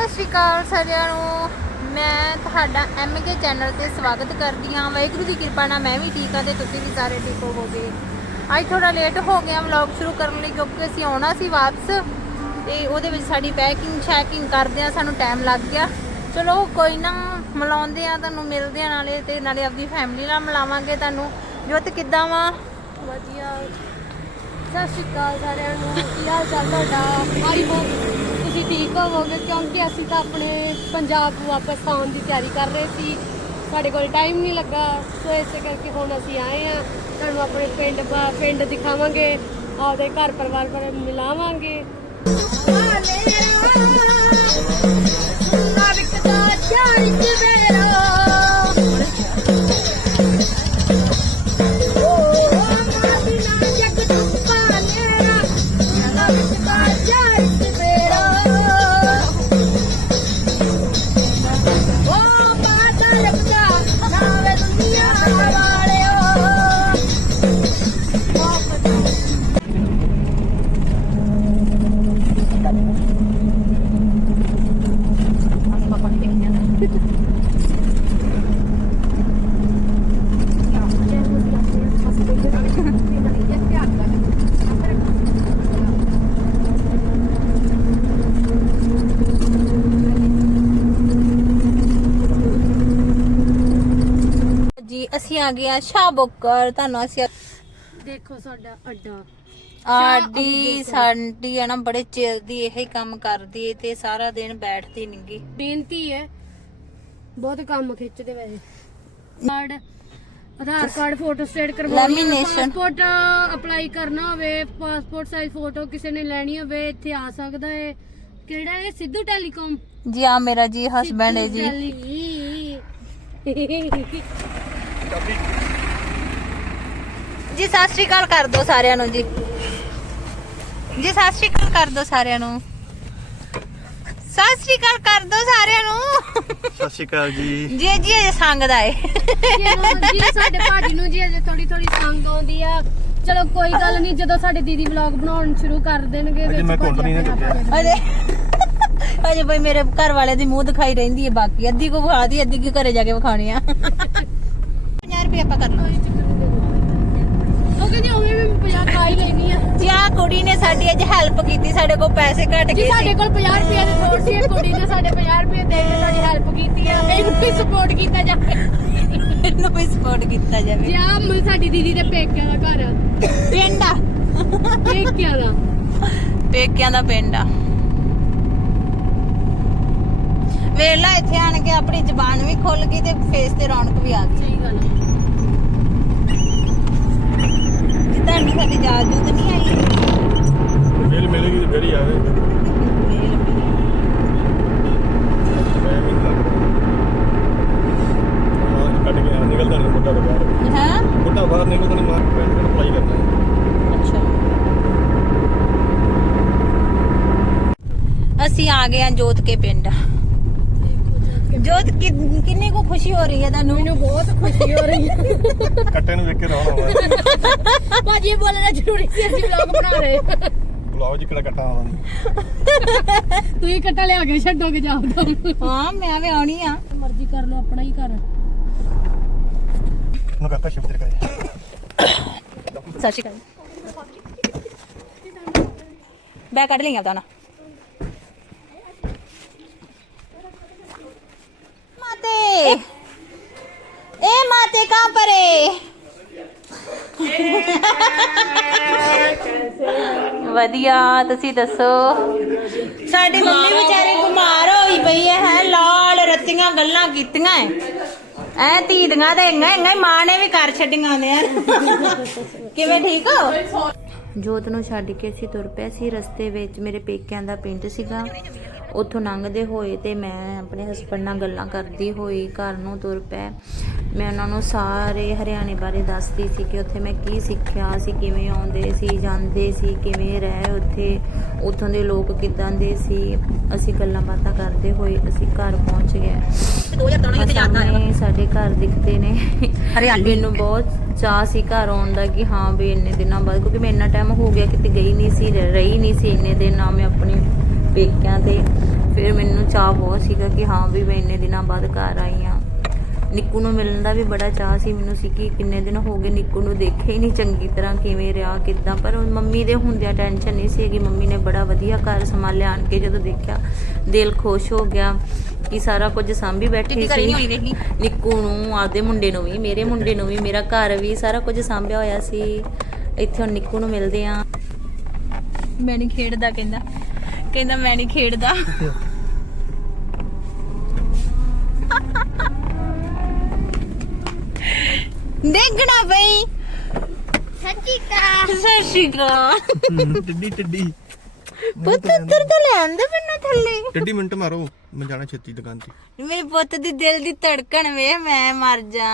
ਸਤਿ ਸ਼੍ਰੀ ਅਕਾਲ ਸਾਰਿਆਂ ਨੂੰ। ਮੈਂ ਤੁਹਾਡਾ ਐਮਕੇ ਚੈਨਲ ਤੇ ਸਵਾਗਤ ਕਰਦੀ ਹਾਂ। ਵਾਹਿਗੁਰੂ ਦੀ ਕਿਰਪਾ ਨਾਲ ਮੈਂ ਵੀ ਠੀਕ ਹਾਂ ਤੇ ਤੁਸੀਂ ਵੀ ਸਾਰੇ ਠੀਕ ਹੋਵੋਗੇ। ਅੱਜ ਥੋੜਾ ਲੇਟ ਹੋ ਗਿਆ ਵਲੌਗ ਸ਼ੁਰੂ ਕਰਨ ਲਈ ਕਿਉਂਕਿ ਅਸੀਂ ਆਉਣਾ ਸੀ ਵਾਪਸ ਤੇ ਉਹਦੇ ਵਿੱਚ ਸਾਡੀ ਪੈਕਿੰਗ ਸ਼ੈਕਿੰਗ ਕਰਦੇ ਆ ਸਾਨੂੰ ਟਾਈਮ ਲੱਗ ਗਿਆ। ਚਲੋ ਕੋਈ ਨਾ ਮਿਲਾਉਂਦੇ ਆ ਤੁਹਾਨੂੰ ਮਿਲਦੇ ਆ ਨਾਲੇ ਤੇ ਨਾਲੇ ਆਪਣੀ ਫੈਮਿਲੀ ਨਾਲ ਮਿਲਾਵਾਂਗੇ ਤੁਹਾਨੂੰ। ਜੋਤ ਕਿੱਦਾਂ ਵਾ? ਵਧੀਆ। ਸਤਿ ਸ਼੍ਰੀ ਅਕਾਲ ਸਾਰਿਆਂ ਨੂੰ। ਕੀ ਹਾਲ ਚਾਲ ਤੁਹਾਡਾ? ਆਈ ਹੋਪ ਤੁਸੀਂ ਠੀਕ ਹੋਵੋਗੇ? ਕਿਉਂਕਿ ਅਸੀਂ ਤਾਂ ਆਪਣੇ ਪੰਜਾਬ ਵਾਪਸ ਆਉਣ ਦੀ ਤਿਆਰੀ ਕਰ ਰਹੇ ਸੀ। ਸਾਡੇ ਕੋਲ ਟਾਈਮ ਨਹੀਂ ਲੱਗਾ। ਸੋ ਇਸੇ ਕਰਕੇ ਹੁਣ ਅਸੀਂ ਆਏ ਆ ਤੁਹਾਨੂੰ ਆਪਣੇ ਪਿੰਡ ਪਿੰਡ ਦਿਖਾਵਾਂਗੇ। ਆਪਦੇ ਘਰ ਪਰਿਵਾਰ ਬਾਰੇ ਮਿਲਾਵਾਂਗੇ ਅਸੀਂ ਆ ਗਏ ਆ ਸ਼ਾਹਬੁੱਕਰ ਤੁਹਾਨੂੰ ਅਸੀਂ ਦੇਖੋ ਸਾਡਾ ਅੱਡਾ। ਆਡੀ ਸਾਡੀ ਹੈ ਨਾ ਬੜੇ ਚਿਰ ਦੀ ਇਹੀ ਕੰਮ ਕਰਦੀ ਏ ਤੇ ਸਾਰਾ ਦਿਨ ਬੈਠਦੀ ਨਹੀਂਗੀ ਬੇਨਤੀ ਹੈ ਬਹੁਤ ਕੰਮ ਖਿੱਚਦੇ ਵੈਸੇ। Card Aadhaar card photostat ਕਰਵਾਉਣੀ Lamination। ਪਾਸਪੋਰਟ ਅਪਲਾਈ ਕਰਨਾ ਹੋਵੇ ਪਾਸਪੋਰਟ ਸਾਈਜ਼ ਫੋਟੋ ਕਿਸੇ ਨੇ ਲੈਣੀ ਹੋਵੇ ਇੱਥੇ ਆ ਸਕਦਾ ਹੈ ਕਿਹੜਾ ਹੈ ਸਿੱਧੂ ਟੈਲੀਕਾਮ। ਜੀ ਆ ਮੇਰਾ ਜੀ ਹਸਬੈਂਡ ਹੈ ਜੀ। ਜੀ ਸਤਿ ਸ਼੍ਰੀ ਅਕਾਲ ਕਰ ਦਿਓ ਸਾਰਿਆਂ ਨੂੰ ਜੀ। ਜੀ ਸਤਿ ਸ਼੍ਰੀ ਅਕਾਲ ਕਰ ਦਿਓ ਸਾਰਿਆਂ ਨੂੰ। ਸਤਿ ਸ਼੍ਰੀ ਅਕਾਲ ਕਰ ਦਿਓ ਸਾਰਿਆਂ ਨੂੰ। ਸਤਿ ਸ਼੍ਰੀ ਅਕਾਲ ਜੀ। ਜੀ ਜੀ ਅਜੇ ਸੰਗਦਾ ਏ। ਜੀ ਸਾਡੇ ਭਾਜੀ ਨੂੰ ਜੀ ਅਜੇ ਥੋੜੀ ਥੋੜੀ ਸੰਗ ਆਉਂਦੀ ਆ। ਚਲੋ ਕੋਈ ਗੱਲ ਨਹੀਂ ਜਦੋਂ ਸਾਡੇ ਦੀਦੀ ਵਲੌਗ ਬਣਾਉਣ ਸ਼ੁਰੂ ਕਰ ਦੇਣਗੇ ਅਜੇ ਵਿੱਚ ਮੈਂ ਕੁੰਡ ਨਹੀਂ ਨਾ ਆਪਣੇ ਆਪ ਆ ਅਜੇ। ਅਜੇ ਬਈ ਮੇਰੇ ਘਰ ਵਾਲੇ ਦੀ ਮੂੰਹ ਦਿਖਾਈ ਰਹਿੰਦੀ ਹੈ ਬਾਕੀ। ਅੱਧੀ ਕੋ ਵਿਖਾਦੀ ਅੱਧੀ ਕੀ ਘਰੇ ਜਾ ਕੇ ਵਿਖਾਉਣੀ ਆ। 50 ਰੁਪਏ ਆਪਾਂ ਕਰਨਾ। ਉਹ ਕਹਿੰਦੀ ਉਵੇਂ ਵੀ 50 ਖਾ ਹੀ ਲੈਣੀ ਆ। ਜੀ ਆ ਕੁੜੀ ਨੇ ਸਾਡੀ ਅੱਜ ਹੈਲਪ ਕੀਤੀ ਸਾਡੇ ਕੋਲ ਪੈਸੇ ਘਟ ਜੀ ਗਏ ਸਾਡੇ ਸੀ ਕੋਲ 50 ਰੁਪਏ ਦੀ ਥੋੜ ਸੀ ਇਹ ਕੁੜੀ ਨੇ ਸਾਡੇ 50 ਰੁਪਏ ਦੇ ਕੇ ਸਾਡੀ ਹੈਲਪ ਕੀਤੀ ਆ। ਇਹਨੂੰ ਵੀ ਸਪੋਰਟ ਕੀਤਾ ਜਾਵੇ। ਇਹਨੂੰ ਵੀ ਸਪੋਰਟ ਕੀਤਾ ਜਾਵੇ। ਜੀ ਆ ਮ- ਸਾਡੀ ਦੀਦੀ ਦੇ ਪੇਕਿਆਂ ਦਾ ਘਰ ਆ। ਪਿੰਡ ਆ। ਪੇਕਿਆਂ ਦਾ। ਪੇਕਿਆਂ ਦਾ ਪਿੰਡ ਆ। ਵੇਲਾ ਇੱਥੇ ਆਣ ਕੇ ਆਪਣੀ ਜ਼ਬਾਨ ਵੀ ਖੁੱਲ ਗਈ ਤੇ ਫੇਸ ਤੇ ਰੌਣਕ ਵੀ ਆ ਗਈ। ਸਹੀ ਗੱਲ ਆ। ਜੇ ਤੁਹਾਨੂੰ ਸਾਡੀ ਯਾਦ ਜੂਦ ਨਹੀਂ ਆਈ? ਵੇਲ ਮਿਲੇਗੀ ਤੇ ਫੇਰ ਹੀ ਆਵੇ ਮੈਂ ਵੀ ਲੱਗ ਮਾਰ ਕੱਢ ਕੇ ਆ ਨਿਕਲਦਾ ਨਹੀਂ ਮੁੰਡਾ ਤੋਂ ਬਾਹਰ। ਹਾਂ? ਮੁੰਡਾ ਬਾਹਰ ਨਿਕਲਦਾ ਨਹੀਂ ਮਾਰ ਪੈਂਟ ਨੂੰ ਅਪਲਾਈ ਕਰਨਾ ਹੈ। ਅੱਛਾ। ਅਸੀਂ ਆ ਗਏ ਆ ਜੋਤ ਕੇ ਪਿੰਡ। ਜੋਤ ਕਿ- ਕਿੰਨੀ ਕੋ ਖੁਸ਼ੀ ਹੋ ਰਹੀ ਹੈ ਤੁਹਾਨੂੰ? ਮੈਨੂੰ ਬਹੁਤ ਖੁਸ਼ੀ ਹੋ ਰਹੀ ਹੈ। ਕੱਟੇ ਨੂੰ ਵੇਖ ਕੇ ਰੌਣਾ ਹੋਇਆ ਭਾਜੀ ਇਹ ਬੋਲਣਾ ਜ਼ਰੂਰੀ ਸੀ ਅਸੀਂ ਵਲੌਗ ਬਣਾ ਰਹੇ ਬੁਲਾਓ ਜੀ ਕਿਹੜਾ ਕੱਟਾ ਆਉਂਦਾ ਤੁਸੀਂ ਇਕੱਠਾ ਲਿਆ ਕੇ ਛੱਡੋਗੇ ਜਾਪਦਾ ਹਾਂ ਮੈਂ ਵੀ ਆਉਣੀ ਆ। ਮਰਜ਼ੀ ਕਰ ਲਓ ਆਪਣਾ ਹੀ ਘਰ। ਨੂੰ ਕਰਤਾ ਸ਼ਿਫਟ ਕਰੇ ਸਤਿ ਸ਼੍ਰੀ ਅਕਾਲ। ਬੈ ਕੱਢ ਲਈ ਆਪਦਾ ਨਾ। એ માતે કા પરે ਵਧੀਆ ਤੁਸੀਂ ਦੱਸੋ? ਸਾਡੀ ਮੰਮੀ ਵਿਚਾਰੇ ਬਿਮਾਰ ਹੋਈ ਪਈ ਹੈ ਹੈ ਲਾਲ ਰਤੀਆਂ ਗੱਲਾਂ ਕੀਤੀਆਂ ਐ ਐ ਧੀ ਤੇ ਇੰਗਾ ਇੰਗਾ ਮਾਂ ਨੇ ਵੀ ਕਰ ਛੱਡੀਆਂ ਨੇ। ਕਿਵੇਂ ਠੀਕ ਹੋ? ਜੋਤ ਨੂੰ ਛੱਡ ਕੇ ਅਸੀਂ ਤੁਰ ਪਏ ਸੀ ਰਸਤੇ ਵਿੱਚ ਮੇਰੇ ਪੇਕਿਆਂ ਦਾ ਪਿੰਡ ਸੀਗਾ। ਉੱਥੋਂ ਲੰਘਦੇ ਹੋਏ ਤੇ ਮੈਂ ਆਪਣੇ ਹਸਬੰਡ ਨਾਲ ਗੱਲਾਂ ਕਰਦੀ ਹੋਈ ਘਰ ਨੂੰ ਤੁਰ ਪਏ ਮੈਂ ਉਹਨਾਂ ਨੂੰ ਸਾਰੇ ਹਰਿਆਣੇ ਬਾਰੇ ਦੱਸਦੀ ਸੀ ਕਿ ਉੱਥੇ ਮੈਂ ਕੀ ਸਿੱਖਿਆ ਸੀ ਕਿਵੇਂ ਆਉਂਦੇ ਸੀ ਜਾਂਦੇ ਸੀ ਕਿਵੇਂ ਰਹੇ ਉੱਥੇ ਉੱਥੋਂ ਦੇ ਲੋਕ ਕਿਦਾਂ ਦੇ ਸੀ ਅਸੀਂ ਗੱਲਾਂ ਬਾਤਾਂ ਕਰਦੇ ਹੋਏ ਅਸੀਂ ਘਰ ਪਹੁੰਚ ਗਏ। ਸਾਡੇ ਘਰ ਦਿਖਦੇ ਨੇ। ਹਰਿਆਲੀ। ਮੈਨੂੰ ਬਹੁਤ ਚਾਹ ਸੀ ਘਰ ਆਉਣ ਦਾ ਕਿ ਹਾਂ ਵੀ ਇੰਨੇ ਦਿਨਾਂ ਬਾਅਦ ਕਿਉਂਕਿ ਮੈਂ ਇੰਨਾ ਟਾਈਮ ਹੋ ਗਿਆ ਕਿਤੇ ਗਈ ਨਹੀਂ ਸੀ ਰਹੀ ਨਹੀਂ ਸੀ ਇੰਨੇ ਦਿਨ ਨਾ ਮੈਂ ਆਪਣੀ ਪੇਕਿਆਂ ਤੇ। ਫਿਰ ਮੈਨੂੰ ਚਾਹ ਬਹੁਤ ਸੀਗਾ ਕਿ ਹਾਂ ਵੀ ਮੈਂ ਇੰਨੇ ਦਿਨਾਂ ਬਾਅਦ ਘਰ ਆਈ ਆ ਨਿੱਕੂ ਨੂੰ ਮਿਲਣ ਦਾ ਵੀ ਬੜਾ ਚਾਹ ਸੀ ਮੈਨੂੰ ਸੀ ਕਿ ਕਿੰਨੇ ਦਿਨ ਹੋ ਗਏ ਨਿੱਕੂ ਨੂੰ ਦੇਖਿਆ ਹੀ ਨਹੀਂ ਚੰਗੀ ਤਰ੍ਹਾਂ ਕਿਵੇਂ ਰਿਹਾ ਕਿੱਦਾਂ। ਪਰ ਮੰਮੀ ਦੇ ਹੁੰਦਿਆਂ ਟੈਨਸ਼ਨ ਨਹੀਂ ਸੀ ਕਿ ਮੰਮੀ ਨੇ ਬੜਾ ਵਧੀਆ ਘਰ ਸੰਭਾਲਿਆ। ਆਣ ਕੇ ਜਦੋਂ ਦੇਖਿਆ ਦਿਲ ਖੁਸ਼ ਹੋ ਗਿਆ ਕਿ ਸਾਰਾ ਕੁਝ ਸਾਂਭੀ ਬੈਠੀ ਸੀ। ਨਿੱਕੂ ਨੂੰ ਆਪਦੇ ਮੁੰਡੇ ਨੂੰ ਵੀ ਮੇਰੇ ਮੁੰਡੇ ਨੂੰ ਵੀ ਮੇਰਾ ਘਰ ਵੀ ਸਾਰਾ ਕੁਝ ਸਾਂਭਿਆ ਹੋਇਆ ਸੀ। ਇੱਥੇ ਹੁਣ ਨਿੱਕੂ ਨੂੰ ਮਿਲਦੇ ਆ ਮੈਂ ਨਹੀਂ ਖੇਡਦਾ ਕਹਿੰਦਾ। ਕਹਿੰਦਾ ਮੈਂ ਨਹੀਂ ਖੇਡਦਾ। ਦੇਖਣਾ ਬਈ। ਸੱਚੀ ਕਾ। ਸ਼੍ਰੀ ਅਕਾਲ ਟਿੱਡੀ ਟਿੱਡੀ। ਪੁੱਤ ਉੱਤਰ ਤੇ ਲੈ ਆਂਦੇ ਮੈਨੂੰ ਥੱਲੇ। ਟਿੱਡੀ ਮਿੰਟ ਮਾਰੋ। ਮੈਂ ਜਾਣਾ ਛੇਤੀ ਦੁਕਾਨ ਤੇ। ਮੇਰੇ ਪੁੱਤ ਦੀ ਦਿਲ ਦੀ ਧੜਕਣ ਵੇ ਮੈਂ ਮਰ ਜਾ।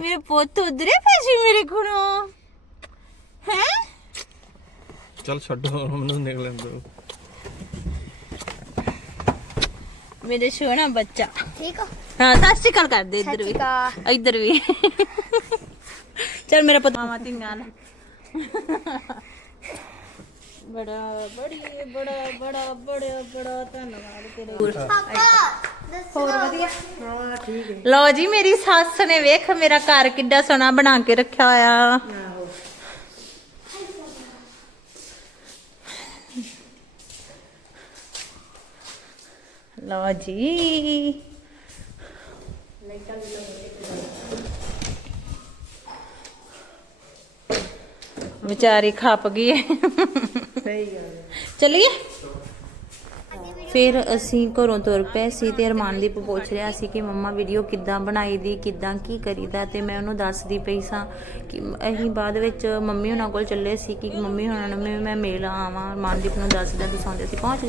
ਮੇਰੇ ਪੁੱਤ ਉਧਰੇ ਪੈਸੀ ਮੇਰੇ ਕੋਲੋਂ। ਹੈ? ਚੱਲ ਛੱਡੋ ਮੈਨੂੰ ਨਿਕਲਣ ਦਿਓ ਮੇਰੇ ਸੋਹਣਾ ਬੱਚਾ। ਠੀਕ ਆ। ਹਾਂ ਸਤਿ ਸ਼੍ਰੀ ਅਕਾਲ ਕਰ ਦੇ ਇੱਧਰ ਵੀ। ਇੱਧਰ ਵੀ। ਚਲ ਮੇਰਾ ਪੁੱਤ ਮਾਮਾ ਨਾਲ ਬੜਾ ਬੜੀ ਬੜਾ ਬੜਾ ਬੜਾ ਬੜਾ ਧੰਨਵਾਦ ਤੇਰਾ। ਹੋਰ ਵਧੀਆ? ਲਓ ਜੀ ਮੇਰੀ ਸੱਸ ਨੇ ਵੇਖ ਮੇਰਾ ਘਰ ਕਿੱਡਾ ਸੋਹਣਾ ਬਣਾ ਕੇ ਰੱਖਿਆ ਹੋਇਆ। ਲਓ ਜੀ। ਵਿਚਾਰੀ ਖੱਪ ਗਈ ਹੈ। ਸਹੀ ਗੱਲ ਚਲਿਏ? ਫਿਰ ਅਸੀਂ ਘਰੋਂ ਤੁਰ ਪਏ ਸੀ ਤੇ ਅਰਮਾਨਦੀਪ ਪੁੱਛ ਰਿਹਾ ਸੀ ਕਿ ਮੰਮਾ ਵੀਡੀਓ ਕਿੱਦਾਂ ਬਣਾਈ ਦੀ ਕਿੱਦਾਂ ਕੀ ਕਰੀਦਾ ਤੇ ਮੈਂ ਉਹਨੂੰ ਦੱਸਦੀ ਪਈ ਸਾਂ ਕਿ ਅਸੀਂ ਬਾਅਦ ਵਿੱਚ ਮੰਮੀ ਹੁਣਾਂ ਕੋਲ ਚੱਲੇ ਸੀ ਕਿ ਮੰਮੀ ਹੁਣਾਂ ਨੂੰ ਮੈਂ ਮਿਲ ਆਵਾਂ ਅਰਮਾਨਦੀਪ ਨੂੰ ਦੱਸਦਾ ਦਸਾਉਂਦੇ ਸੀ ਪਹੁੰਚ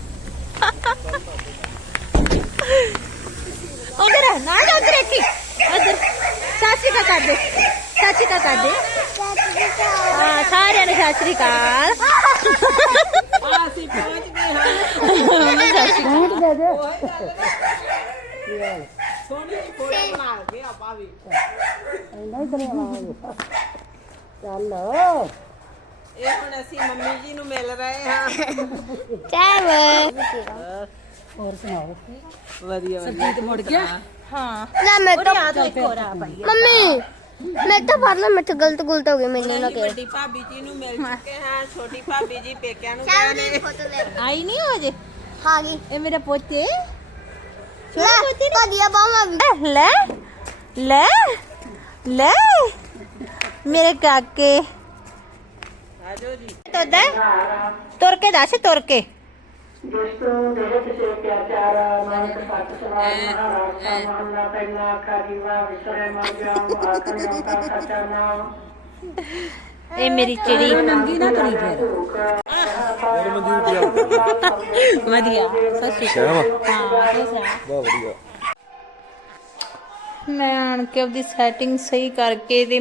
ਉਧਰ ਨਾ ਨਾ ਉਧਰ ਇੱਥੇ ਉਧਰ ਸਾਸੀ ਕਾ ਕਰ ਦੇ ਸਾਸੀ ਕਾ ਕਰ ਦੇ ਹਾਂ ਸਾਰਿਆਂ ਨੂੰ ਸਤਿ ਸ਼੍ਰੀ ਅਕਾਲ ਇਹ ਹੁਣ ਅਸੀਂ ਮੰਮੀ ਜੀ ਨੂੰ ਮਿਲ ਰਹੇ ਹਾਂ ਚਾਹ ਵਧੀਆ ਵਧੀਆ ਮੁੜ ਗਿਆ ਹਾਂ। ਨਾ ਮੈਂ ਤਾਂ ਇੱਕ ਹੋਰ ਆ ਭਾਈ। ਮੰਮੀ ਮੈਂ ਤਾਂ ਫੜ ਲਾ ਮੈਂ ਤਾਂ ਗਲਤ ਗਲਤ ਹੋ ਗਈ ਮੈਨੂੰ ਨਾ ਅਸੀਂ ਵੱਡੀ ਭਾਬੀ ਜੀ ਨੂੰ ਮਿਲ ਚੁੱਕੇ ਹਾਂ ਛੋਟੀ ਭਾਬੀ ਜੀ ਪੇਕਿਆਂ ਨੂੰ ਗਏ ਨੇ ਫੋਟੋ ਲੈ ਆਈ ਨਹੀਂ ਹੋ ਜੇ ਹਾਂ ਗਈ। ਇਹ ਮੇਰੇ ਪੋਤੇ? ਲੈ ਭਾਗਿਆ ਬਾਵਾ ਵੀ ਲੈ ਲੈ ਲੈ ਮੇਰੇ ਕਾਕੇ। ਆਜੋ ਜੀ। ਤੋਦਾ ਤੁਰ ਕੇ ਦੱਸ ਤੁਰ ਕੇ। ਇਹ ਮੇਰੀ ਚਿੜੀ ਨੰਗੀ ਨਾ ਕਰੀ ਫਿਰ। ਵਧੀਆ ਸਤਿ ਸ਼੍ਰੀ ਅਕਾਲ। ਹਾਂ ਬਹੁਤ ਵਧੀਆ। ਮੈਂ ਆਣ ਕੇ ਆਪਦੀ ਸੈਟਿੰਗ ਸਹੀ ਕਰਕੇ ਤੇ